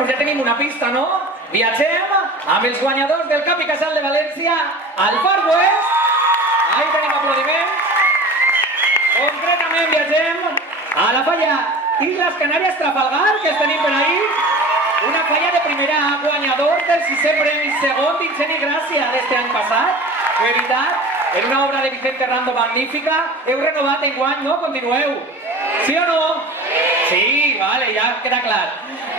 Pues ja tenim una pista, no? Viatgem amb els guanyadors del Cap i Casal de València al Far West. Ahí tenim aplaudiments. Concretament viatgem a la falla Islas Canàries Trafalgar, que els tenim per ahí. Una falla de primera A, guanyador del 6è Premi Segon d'Ingeni Gràcia d'este any passat. De veritat, en una obra de Vicente Rando magnífica. Heu renovat enguany, no? Continueu. Sí o no? Sí, vale, ja queda clar.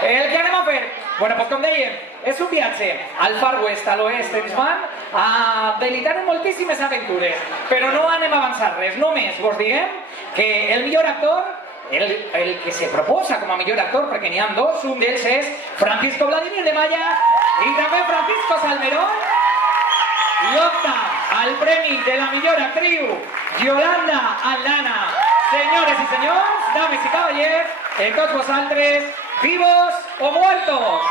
El que anem a fer? Bueno, pues com dèiem, és un viatge al Far West, a l'oest. Ens van a delitar en moltíssimes aventures, però no anem a avançar res. Només vos diguem que el millor actor, el que se proposa com a millor actor, perquè n'hi ha dos, un d'ells és Francisco Vladimir de Maya i també Francisco Salmerón, i opta al premi de la millor actriu Yolanda Aldana. Senyores i senyors, dames i cavallers, en tots vosaltres, vivos o muertos.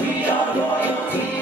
We are royalty.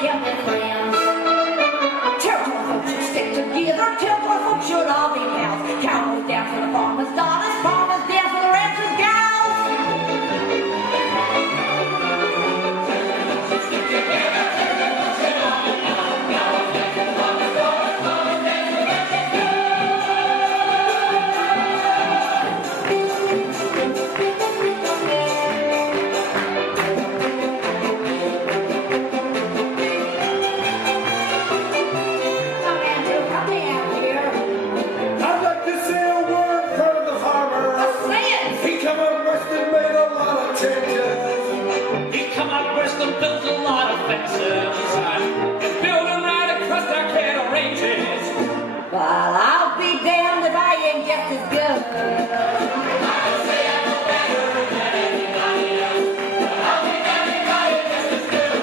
can be friends. Territory folks should stick together. Territory folks should all be pals. Cowboys down for the farmers' daughters. Farmers down for the ranchers' gals. Stick together. Territory folks should all be pals. Cowboys down for the farmers' daughters. Farmers down for the ranchers' gals. Built a lot of fences and built them right across our cattle ranges. Well, I'll be damned if I ain't just as good. I'll say I know better than anybody else, but I'll be damned if I ain't just as good.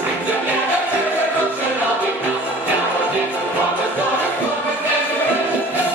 Stick together, territory folks should all be pals. Cowboys down for the farmers' daughters. Farmers down for the ranchers' gals.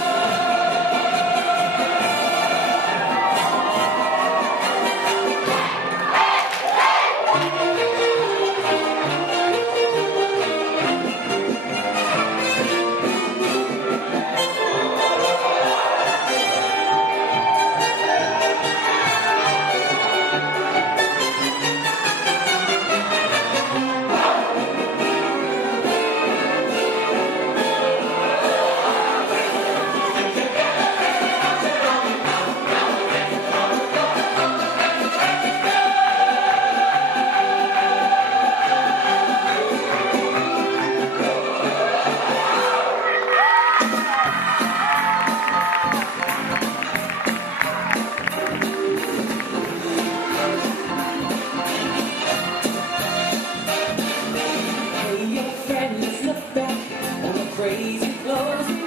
Hey, your friends look back on the crazy flows.